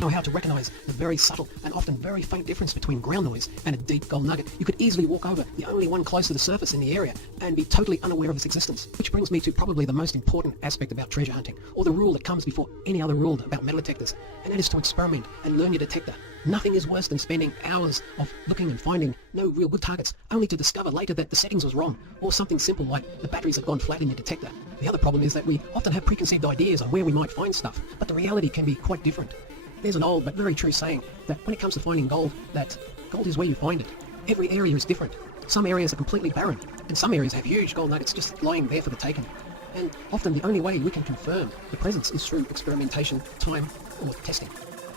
know how to recognize the very subtle and often very faint difference between ground noise and a deep gold nugget. You could easily walk over the only one close to the surface in the area and be totally unaware of its existence. Which brings me to probably the most important aspect about treasure hunting, or the rule that comes before any other rule about metal detectors, and that is to experiment and learn your detector. Nothing is worse than spending hours of looking and finding no real good targets, only to discover later that the settings was wrong, or something simple like the batteries have gone flat in your detector. The other problem is that we often have preconceived ideas on where we might find stuff, but the reality can be quite different. There's an old but very true saying that when it comes to finding gold, that gold is where you find it. Every area is different. Some areas are completely barren, and some areas have huge gold nuggets just lying there for the taking. And often the only way we can confirm the presence is through experimentation, time, or testing.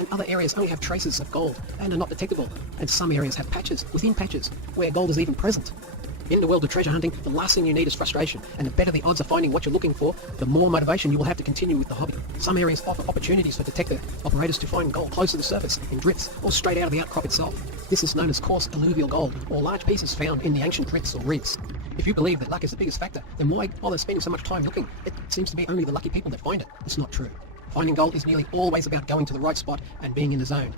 And other areas only have traces of gold and are not detectable, and some areas have patches within patches where gold is even present. In the world of treasure hunting, the last thing you need is frustration, and the better the odds of finding what you're looking for, the more motivation you will have to continue with the hobby. Some areas offer opportunities for detector operators to find gold close to the surface, in drifts, or straight out of the outcrop itself. This is known as coarse alluvial gold, or large pieces found in the ancient drifts or reefs. If you believe that luck is the biggest factor, then why bother spending so much time looking? It seems to be only the lucky people that find it. It's not true. Finding gold is nearly always about going to the right spot and being in the zone.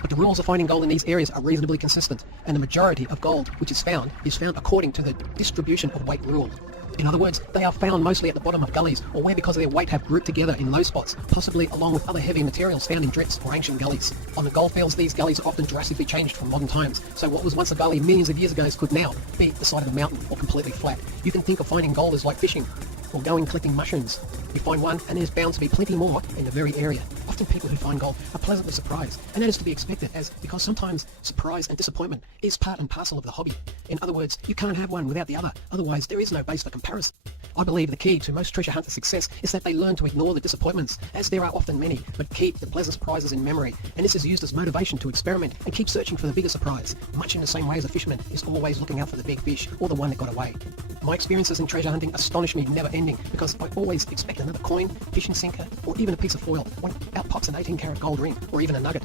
But the rules of finding gold in these areas are reasonably consistent, and the majority of gold which is found according to the distribution of weight rule. In other words, they are found mostly at the bottom of gullies, or where because of their weight have grouped together in low spots, possibly along with other heavy materials found in drifts or ancient gullies. On the gold fields, these gullies are often drastically changed from modern times, so what was once a gully millions of years ago could now be the side of a mountain or completely flat. You can think of finding gold as like fishing, or going collecting mushrooms. You find one and there's bound to be plenty more in the very area. Often people who find gold are pleasantly surprised, and that is to be expected because sometimes surprise and disappointment is part and parcel of the hobby. In other words, you can't have one without the other, otherwise there is no base for comparison. I believe the key to most treasure hunters' success is that they learn to ignore the disappointments, as there are often many, but keep the pleasant surprises in memory, and this is used as motivation to experiment and keep searching for the bigger surprise, much in the same way as a fisherman is always looking out for the big fish or the one that got away. My experiences in treasure hunting astonish me never ending, because I always expect another coin, fishing sinker, or even a piece of foil when out pops an 18-karat gold ring, or even a nugget.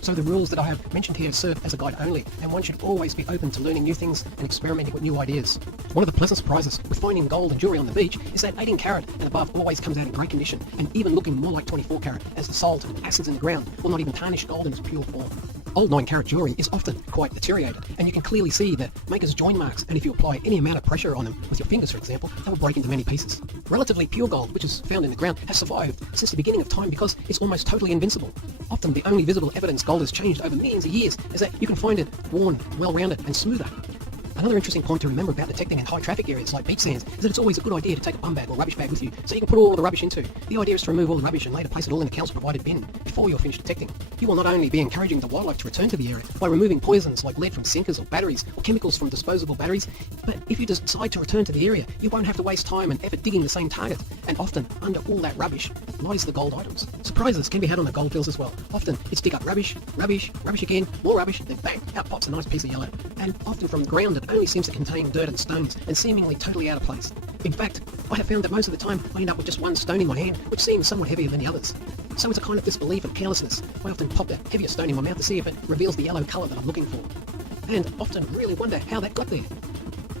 So the rules that I have mentioned here serve as a guide only, and one should always be open to learning new things and experimenting with new ideas. One of the pleasant surprises with finding gold and jewellery on the beach is that 18-karat and above always comes out in great condition, and even looking more like 24-karat, as the salt and acids in the ground will not even tarnish gold in its pure form. Old 9-karat jewellery is often quite deteriorated, and you can clearly see the maker's join marks, and if you apply any amount of pressure on them with your fingers, for example, they will break into many pieces. Relatively pure gold, which is found in the ground, has survived since the beginning of time because it's almost totally invincible. Often the only visible evidence gold has changed over millions of years is that you can find it worn, well-rounded and smoother. Another interesting point to remember about detecting in high traffic areas like beach sands is that it's always a good idea to take a bum bag or rubbish bag with you so you can put all the rubbish into. The idea is to remove all the rubbish and later place it all in the council-provided bin before you're finished detecting. You will not only be encouraging the wildlife to return to the area by removing poisons like lead from sinkers or batteries or chemicals from disposable batteries, but if you decide to return to the area, you won't have to waste time and effort digging the same target, and often under all that rubbish lies the gold items. Surprises can be had on the gold fields as well. Often it's dig up rubbish, rubbish, rubbish again, more rubbish, then bang, out pops a nice piece of yellow, and often from the ground that only seems to contain dirt and stones and seemingly totally out of place. In fact, I have found that most of the time I end up with just one stone in my hand, which seems somewhat heavier than the others. So it's a kind of disbelief and carelessness. I often pop a heavier stone in my mouth to see if it reveals the yellow colour that I'm looking for, and often really wonder how that got there.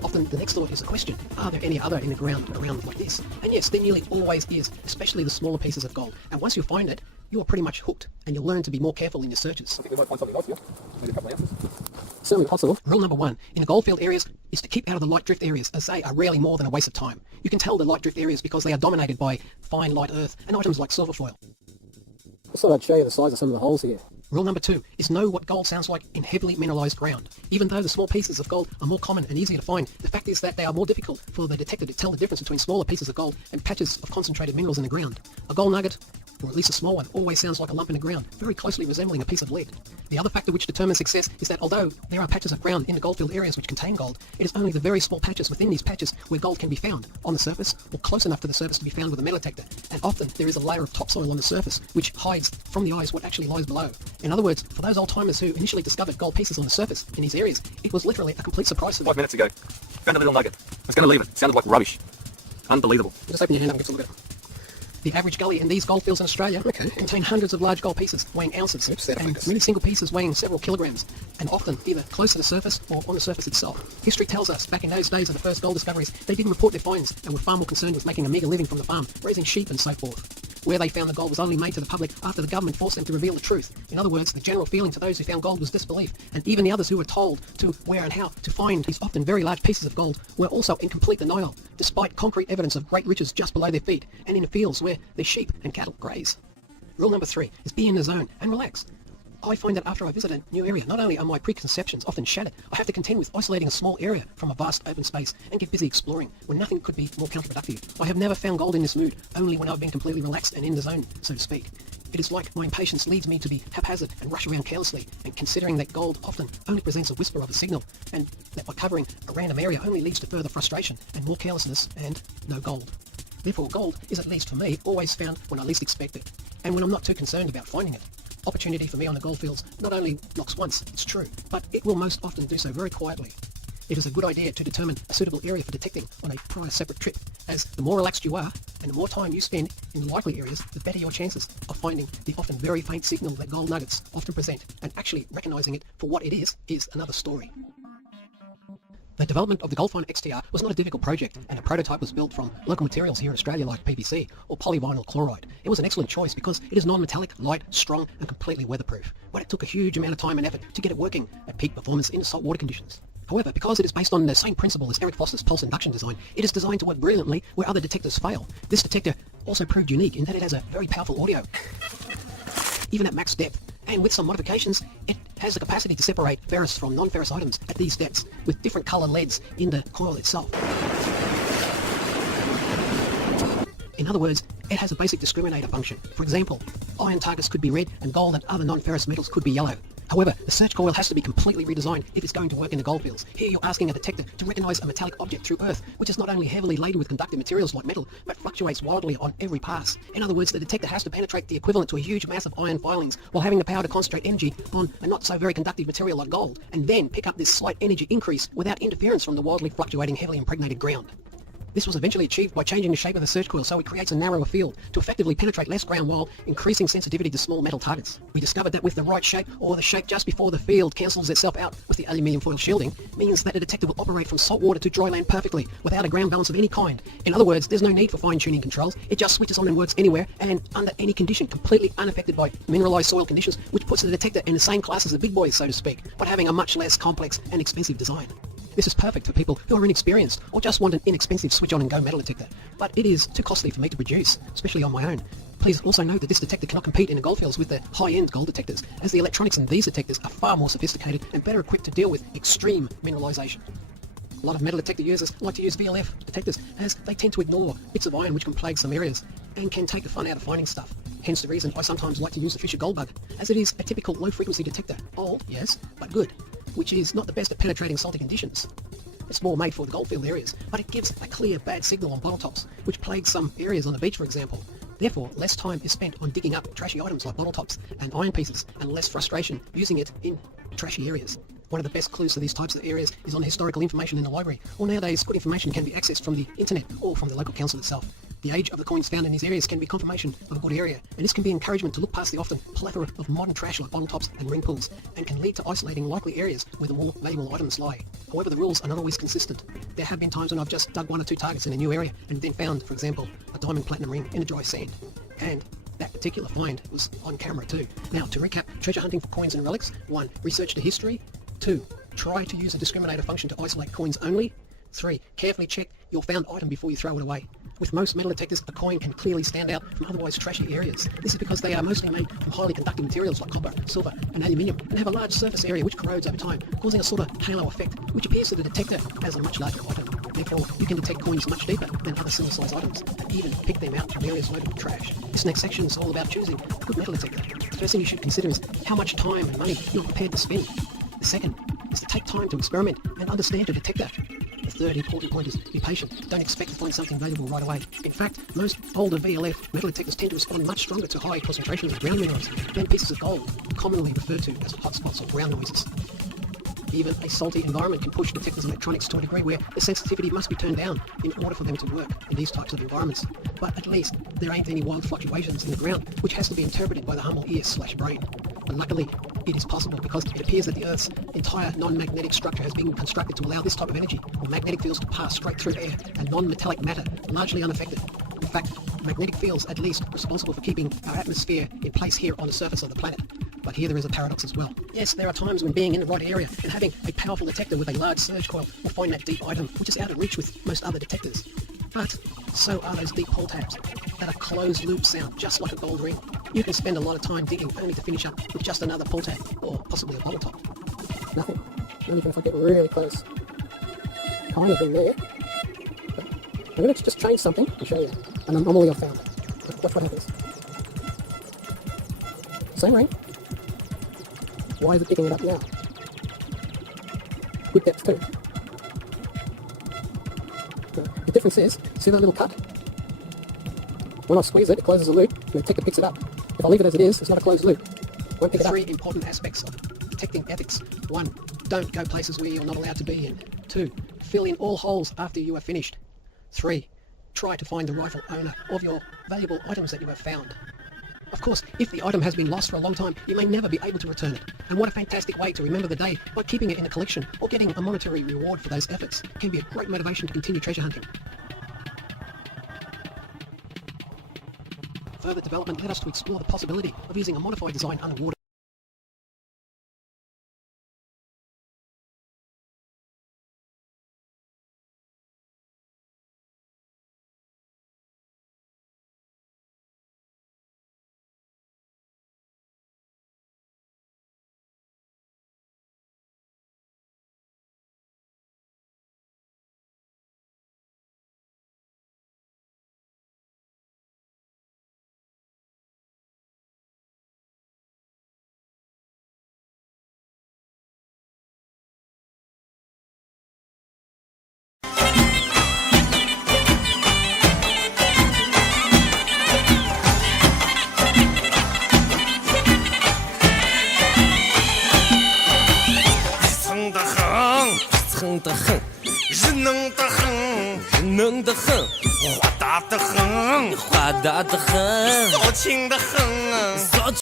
Often the next thought is the question, are there any other in the ground around like this? And yes, there nearly always is, especially the smaller pieces of gold. And once you find it, you are pretty much hooked, and you'll learn to be more careful in your searches. I think we might find something nice here. Maybe a couple of ounces. Certainly possible. Rule number 1 in the goldfield areas is to keep out of the light drift areas, as they are rarely more than a waste of time. You can tell the light drift areas because they are dominated by fine light earth and items like silver foil. I thought I'd show you the size of some of the holes here. Rule number 2 is know what gold sounds like in heavily mineralised ground. Even though the small pieces of gold are more common and easier to find, the fact is that they are more difficult for the detector to tell the difference between smaller pieces of gold and patches of concentrated minerals in the ground. A gold nugget, or at least a small one, always sounds like a lump in the ground, very closely resembling a piece of lead. The other factor which determines success is that although there are patches of ground in the goldfield areas which contain gold, it is only the very small patches within these patches where gold can be found, on the surface or close enough to the surface to be found with a metal detector, and often there is a layer of topsoil on the surface which hides from the eyes what actually lies below. In other words, for those old-timers who initially discovered gold pieces on the surface in these areas, it was literally a complete surprise to them. 5 minutes ago, found a little nugget. I was going to leave it. Sounded like rubbish. Unbelievable. Just open your hand up and get a look at it. The average gully in these goldfields in Australia contain hundreds of large gold pieces weighing ounces, and many single pieces weighing several kilograms, and often either close to the surface or on the surface itself. History tells us back in those days of the first gold discoveries, they didn't report their finds and were far more concerned with making a meagre living from the farm, raising sheep and so forth. where they found the gold was only made to the public after the government forced them to reveal the truth. In other words, the general feeling to those who found gold was disbelief, and even the others who were told to where and how to find these often very large pieces of gold were also in complete denial, despite concrete evidence of great riches just below their feet and in fields where the sheep and cattle graze. Rule number 3 is be in the zone and relax. I find that after I visit a new area, not only are my preconceptions often shattered, I have to contend with isolating a small area from a vast open space and get busy exploring when nothing could be more counterproductive. I have never found gold in this mood, only when I've been completely relaxed and in the zone, so to speak. It is like my impatience leads me to be haphazard and rush around carelessly, and considering that gold often only presents a whisper of a signal, and that by covering a random area only leads to further frustration and more carelessness and no gold. Therefore, gold is, at least for me, always found when I least expect it, and when I'm not too concerned about finding it. Opportunity for me on the goldfields not only knocks once, it's true, but it will most often do so very quietly. It is a good idea to determine a suitable area for detecting on a prior separate trip, as the more relaxed you are and the more time you spend in the likely areas, the better your chances of finding the often very faint signal that gold nuggets often present, and actually recognizing it for what it is another story. The development of the Goldfinder XTR was not a difficult project, and a prototype was built from local materials here in Australia like PVC or polyvinyl chloride. It was an excellent choice because it is non-metallic, light, strong and completely weatherproof, but it took a huge amount of time and effort to get it working at peak performance in saltwater conditions. However, because it is based on the same principle as Eric Foster's pulse induction design, it is designed to work brilliantly where other detectors fail. This detector also proved unique in that it has a very powerful audio, even at max depth, and with some modifications, it has the capacity to separate ferrous from non-ferrous items at these depths with different colour LEDs in the coil itself. In other words, it has a basic discriminator function. For example, iron targets could be red and gold and other non-ferrous metals could be yellow. However, the search coil has to be completely redesigned if it's going to work in the goldfields. Here you're asking a detector to recognise a metallic object through Earth, which is not only heavily laden with conductive materials like metal, but fluctuates wildly on every pass. In other words, the detector has to penetrate the equivalent to a huge mass of iron filings while having the power to concentrate energy on a not so very conductive material like gold, and then pick up this slight energy increase without interference from the wildly fluctuating, heavily impregnated ground. This was eventually achieved by changing the shape of the search coil so it creates a narrower field to effectively penetrate less ground while increasing sensitivity to small metal targets. We discovered that with the right shape, or the shape just before the field cancels itself out with the aluminium foil shielding, means that the detector will operate from salt water to dry land perfectly without a ground balance of any kind. In other words, there's no need for fine-tuning controls. It just switches on and works anywhere and under any condition, completely unaffected by mineralized soil conditions, which puts the detector in the same class as the big boys, so to speak, but having a much less complex and expensive design. This is perfect for people who are inexperienced or just want an inexpensive switch-on-and-go metal detector, but it is too costly for me to produce, especially on my own. Please also note that this detector cannot compete in the goldfields with the high-end gold detectors, as the electronics in these detectors are far more sophisticated and better equipped to deal with extreme mineralization. A lot of metal detector users like to use VLF detectors, as they tend to ignore bits of iron which can plague some areas and can take the fun out of finding stuff. Hence the reason I sometimes like to use the Fisher Goldbug, as it is a typical low-frequency detector. Old, yes, but good, which is not the best at penetrating salty conditions. It's more made for the goldfield areas, but it gives a clear bad signal on bottle tops, which plagues some areas on the beach, for example. Therefore, less time is spent on digging up trashy items like bottle tops and iron pieces, and less frustration using it in trashy areas. One of the best clues to these types of areas is on historical information in the library, or nowadays good information can be accessed from the internet or from the local council itself. The age of the coins found in these areas can be confirmation of a good area, and this can be encouragement to look past the often plethora of modern trash like bottle tops and ring pulls, and can lead to isolating likely areas where the more valuable items lie. However, the rules are not always consistent. There have been times when I've just dug 1 or 2 targets in a new area and then found, for example, a diamond platinum ring in a dry sand. And that particular find was on camera too. Now, to recap, treasure hunting for coins and relics: 1. Research the history. 2. Try to use a discriminator function to isolate coins only. 3. Carefully check your found item before you throw it away. With most metal detectors, a coin can clearly stand out from otherwise trashy areas. This is because they are mostly made from highly conductive materials like copper, silver and aluminium, and have a large surface area which corrodes over time, causing a sort of halo effect, which appears to the detector as a much larger item. Therefore, you can detect coins much deeper than other similar-sized items, and even pick them out from areas loaded with trash. This next section is all about choosing a good metal detector. The first thing you should consider is how much time and money you're prepared to spend. The second is to take time to experiment and understand your detector. The third important point is be patient. Don't expect to find something valuable right away. In fact, most older VLF metal detectors tend to respond much stronger to high concentrations of ground minerals than pieces of gold, commonly referred to as hotspots or ground noises. Even a salty environment can push detectors' electronics to a degree where the sensitivity must be turned down in order for them to work in these types of environments. But at least there ain't any wild fluctuations in the ground, which has to be interpreted by the humble ear/brain. But luckily, it is possible because it appears that the Earth's entire non-magnetic structure has been constructed to allow this type of energy or magnetic fields to pass straight through air and non-metallic matter largely unaffected. With fact, magnetic fields at least responsible for keeping our atmosphere in place here on the surface of the planet. But here there is a paradox as well. Yes, there are times when being in the right area and having a powerful detector with a large surge coil will find that deep item which is out of reach with most other detectors. But so are those deep pull tabs that are closed loop sound, just like a gold ring. You can spend a lot of time digging only to finish up with just another pull tab, or possibly a bottle top. Nothing. Not even if I get really close. Kind of in there. But I'm going to just change something and show you an anomaly I've found. Watch what happens. Same ring. Why is it picking it up now? Good depth too. The difference is, see that little cut? When I squeeze it, it closes the loop, and the detector picks it up. If I leave it as it is, it's not a closed loop. Won't pick it up. 3 important aspects of detecting ethics. 1. Don't go places where you're not allowed to be in. 2. Fill in all holes after you are finished. 3. Try to find the rightful owner of your valuable items that you have found. Of course, if the item has been lost for a long time, you may never be able to return it. And what a fantastic way to remember the day by keeping it in a collection or getting a monetary reward for those efforts. It can be a great motivation to continue treasure hunting. Further development led us to explore the possibility of using a modified design underwater.蹭得很，人能得很，人能得很，花大得很，花大得很，骚情得很，骚。